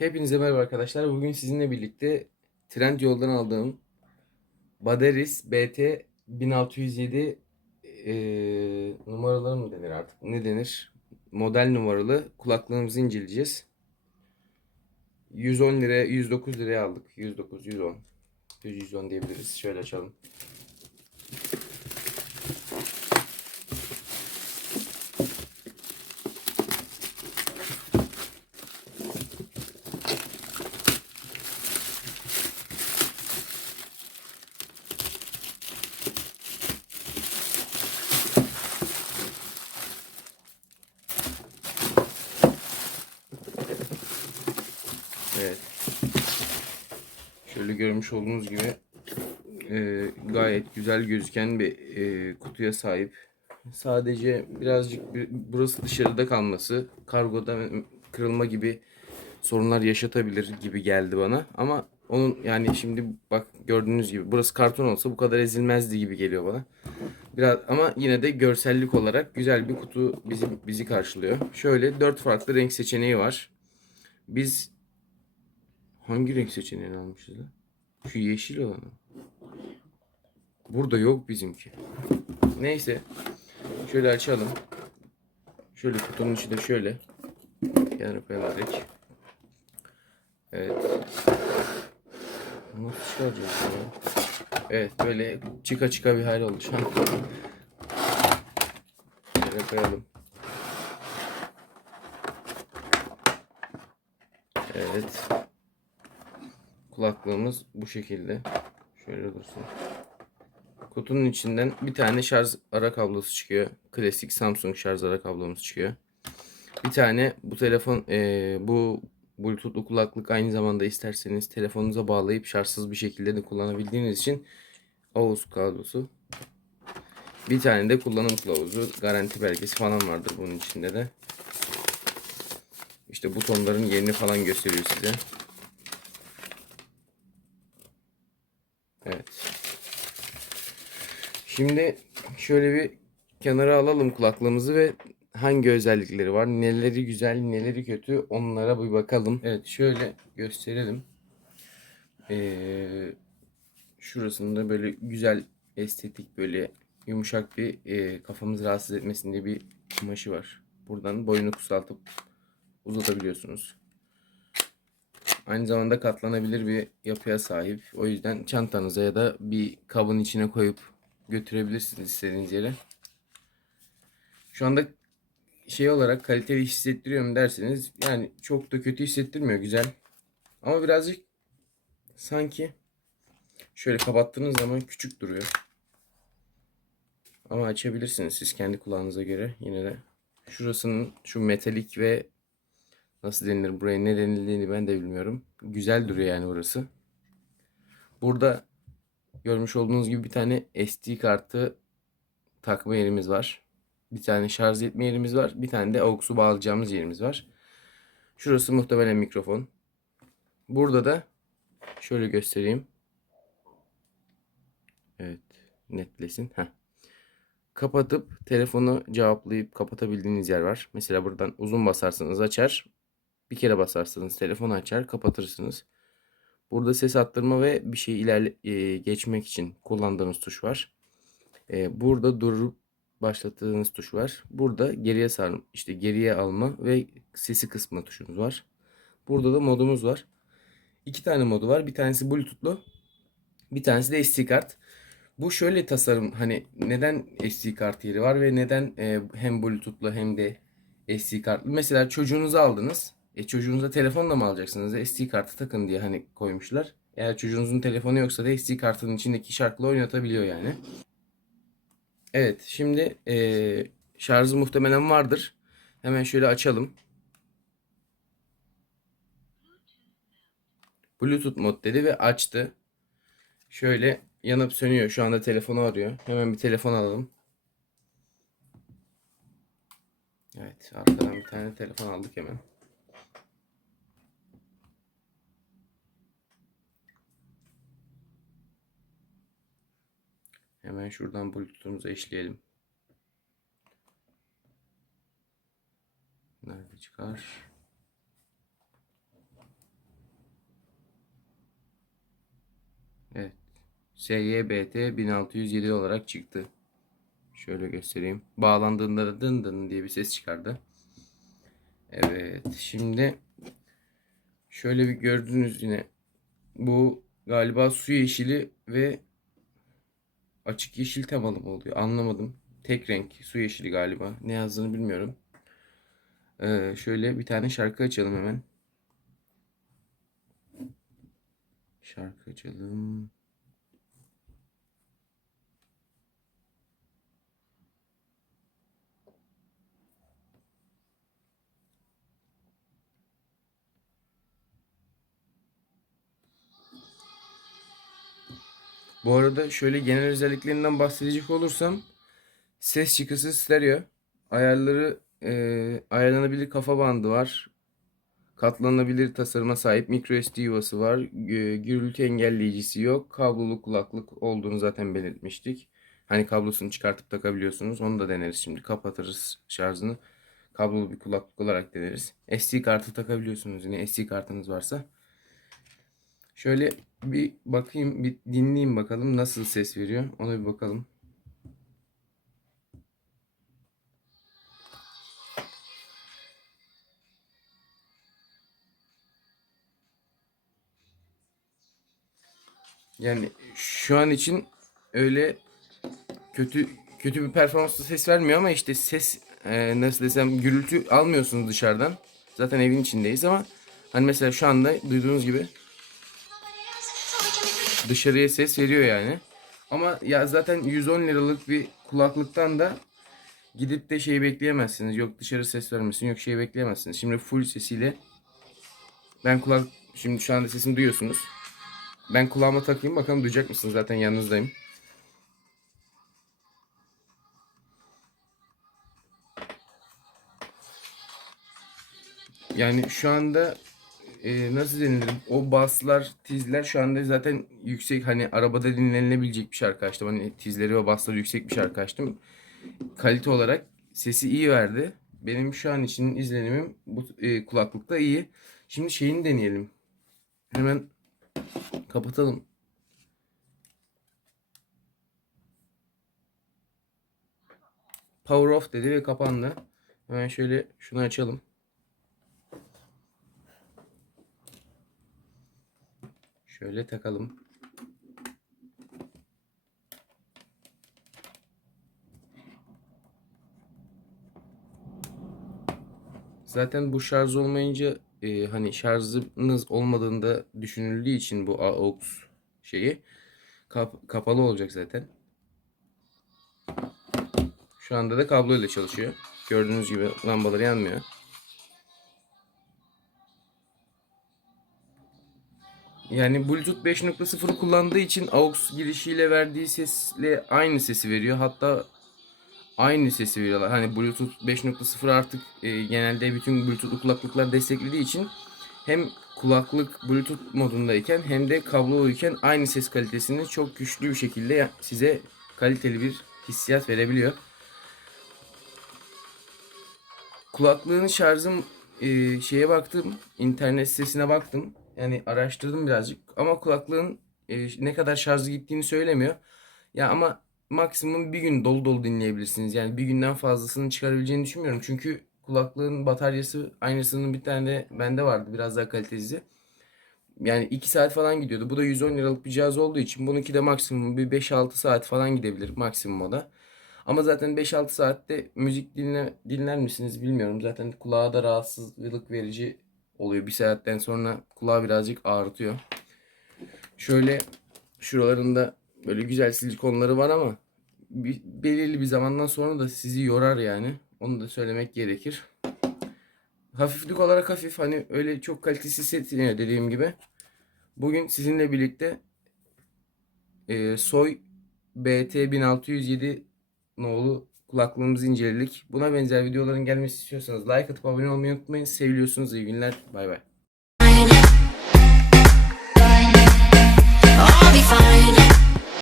Hepinize merhaba arkadaşlar. Bugün sizinle birlikte Trendyol'dan aldığım Baderis BT 1607 eee numaraları mı denir artık? Ne denir? Model numaralı kulaklığımızı inceleyeceğiz. 110 liraya 109 liraya aldık. 109 110. 110 diyebiliriz. Şöyle açalım. Evet. Şöyle görmüş olduğunuz gibi e, gayet güzel gözüken bir e, kutuya sahip. Sadece birazcık bir- burası dışarıda kalması, kargoda kırılma gibi sorunlar yaşatabilir gibi geldi bana. Ama onun yani şimdi bak gördüğünüz gibi burası karton olsa bu kadar ezilmezdi gibi geliyor bana. Biraz ama yine de görsellik olarak güzel bir kutu bizi bizi karşılıyor. Şöyle dört farklı renk seçeneği var. Biz Hangi renk seçeneğini almışız lan? Şu yeşil olanı. Burada yok bizimki. Neyse. Şöyle açalım. Şöyle kutunun içinde şöyle. Kenara koyalım direkt. Evet. Nasıl çıkaracağız ya? Evet böyle çıka çıka bir hal oldu şu an. Şöyle koyalım. Evet. Kulaklığımız bu şekilde. Şöyle dursun. Kutunun içinden bir tane şarj ara kablosu çıkıyor. Klasik Samsung şarj ara kablomuz çıkıyor. Bir tane bu telefon eee, bu Bluetooth'lu kulaklık aynı zamanda isterseniz telefonunuza bağlayıp şarjsız bir şekilde de kullanabildiğiniz için AUX kablosu. Bir tane de kullanım kılavuzu, garanti belgesi falan vardır bunun içinde de. İşte butonların yerini falan gösteriyor size. Evet. Şimdi şöyle bir kenara alalım kulaklığımızı ve hangi özellikleri var, neleri güzel, neleri kötü onlara bir bakalım. Evet şöyle gösterelim. Ee, şurasında böyle güzel, estetik böyle yumuşak bir e, kafamızı rahatsız etmesin diye bir kumaşı var. Buradan boyunu kısaltıp uzatabiliyorsunuz. Aynı zamanda katlanabilir bir yapıya sahip. O yüzden çantanıza ya da bir kabın içine koyup götürebilirsiniz istediğiniz yere. Şu anda şey olarak kaliteli hissettiriyor mu derseniz yani çok da kötü hissettirmiyor güzel. Ama birazcık sanki şöyle kapattığınız zaman küçük duruyor. Ama açabilirsiniz siz kendi kulağınıza göre yine de. Şurasının şu metalik ve nasıl denilir buraya ne denildiğini ben de bilmiyorum. Güzel duruyor yani burası. Burada görmüş olduğunuz gibi bir tane SD kartı takma yerimiz var. Bir tane şarj etme yerimiz var. Bir tane de AUX'u bağlayacağımız yerimiz var. Şurası muhtemelen mikrofon. Burada da şöyle göstereyim. Evet netlesin. Heh. Kapatıp telefonu cevaplayıp kapatabildiğiniz yer var. Mesela buradan uzun basarsanız açar. Bir kere basarsanız telefonu açar, kapatırsınız. Burada ses attırma ve bir şey ilerle e, geçmek için kullandığınız tuş var. E, burada durup başlattığınız tuş var. Burada geriye sar işte geriye alma ve sesi kısma tuşumuz var. Burada da modumuz var. İki tane modu var. Bir tanesi Bluetooth'lu. Bir tanesi de SD kart. Bu şöyle tasarım hani neden SD kart yeri var ve neden e, hem Bluetooth'lu hem de SD kartlı. Mesela çocuğunuzu aldınız. E çocuğunuza telefonla mı alacaksınız? SD kartı takın diye hani koymuşlar. Eğer çocuğunuzun telefonu yoksa da SD kartının içindeki şarkılı oynatabiliyor yani. Evet şimdi e, şarjı muhtemelen vardır. Hemen şöyle açalım. Bluetooth mod dedi ve açtı. Şöyle yanıp sönüyor. Şu anda telefonu arıyor. Hemen bir telefon alalım. Evet arkadan bir tane telefon aldık hemen. Hemen şuradan Bluetooth'umuzu eşleyelim. Nerede çıkar? Evet. SYBT 1607 olarak çıktı. Şöyle göstereyim. Bağlandığında dın dın diye bir ses çıkardı. Evet. Şimdi şöyle bir gördünüz yine. Bu galiba su yeşili ve açık yeşil temalı mı oluyor? Anlamadım. Tek renk su yeşili galiba. Ne yazdığını bilmiyorum. Ee, şöyle bir tane şarkı açalım hemen. Şarkı açalım. Bu arada şöyle genel özelliklerinden bahsedecek olursam ses çıkısı stereo. Ayarları e, ayarlanabilir kafa bandı var. Katlanabilir tasarıma sahip micro SD yuvası var. Gü- Gürültü engelleyicisi yok. Kablolu kulaklık olduğunu zaten belirtmiştik. Hani kablosunu çıkartıp takabiliyorsunuz. Onu da deneriz şimdi. Kapatırız şarjını. Kablolu bir kulaklık olarak deneriz. SD kartı takabiliyorsunuz yine SD kartınız varsa. Şöyle bir bakayım, bir dinleyeyim bakalım nasıl ses veriyor. Ona bir bakalım. Yani şu an için öyle kötü kötü bir performansla ses vermiyor ama işte ses e, nasıl desem gürültü almıyorsunuz dışarıdan. Zaten evin içindeyiz ama hani mesela şu anda duyduğunuz gibi dışarıya ses veriyor yani. Ama ya zaten 110 liralık bir kulaklıktan da gidip de şey bekleyemezsiniz. Yok dışarı ses vermesin, yok şey bekleyemezsiniz. Şimdi full sesiyle ben kulak şimdi şu anda sesini duyuyorsunuz. Ben kulağıma takayım bakalım duyacak mısınız? Zaten yanınızdayım. Yani şu anda e, nasıl denilir? O baslar, tizler şu anda zaten yüksek hani arabada dinlenilebilecek bir şarkı açtım. Hani tizleri ve basları yüksek bir şarkı açtım. Kalite olarak sesi iyi verdi. Benim şu an için izlenimim bu e, kulaklıkta iyi. Şimdi şeyini deneyelim. Hemen kapatalım. Power off dedi ve kapandı. Hemen şöyle şunu açalım. Şöyle takalım. Zaten bu şarj olmayınca e, hani şarjınız olmadığında düşünüldüğü için bu AUX şeyi kap- kapalı olacak zaten. Şu anda da kablo ile çalışıyor. Gördüğünüz gibi lambaları yanmıyor. Yani Bluetooth 5.0 kullandığı için AUX girişiyle verdiği sesle aynı sesi veriyor. Hatta aynı sesi veriyorlar. Hani Bluetooth 5.0 artık e, genelde bütün Bluetooth kulaklıklar desteklediği için hem kulaklık Bluetooth modundayken hem de kabloluyken aynı ses kalitesini çok güçlü bir şekilde size kaliteli bir hissiyat verebiliyor. Kulaklığın şarjım e, şeye baktım, internet sitesine baktım. Yani araştırdım birazcık ama kulaklığın e, ne kadar şarjı gittiğini söylemiyor. Ya ama maksimum bir gün dolu dolu dinleyebilirsiniz. Yani bir günden fazlasını çıkarabileceğini düşünmüyorum. Çünkü kulaklığın bataryası aynısının bir tane de bende vardı. Biraz daha kalitesi. Yani 2 saat falan gidiyordu. Bu da 110 liralık bir cihaz olduğu için bununki de maksimum bir 5-6 saat falan gidebilir maksimum o da. Ama zaten 5-6 saatte müzik dinle, dinler misiniz bilmiyorum. Zaten kulağa da rahatsızlık verici oluyor. Bir saatten sonra kulağı birazcık ağrıtıyor. Şöyle şuralarında böyle güzel silikonları var ama bir, belirli bir zamandan sonra da sizi yorar yani. Onu da söylemek gerekir. Hafiflik olarak hafif hani öyle çok kalitesiz hissetmiyor dediğim gibi. Bugün sizinle birlikte e, Soy BT 1607 nolu kulaklığımızı inceledik. Buna benzer videoların gelmesi istiyorsanız like atıp abone olmayı unutmayın. Seviliyorsunuz. İyi günler. Bay bay.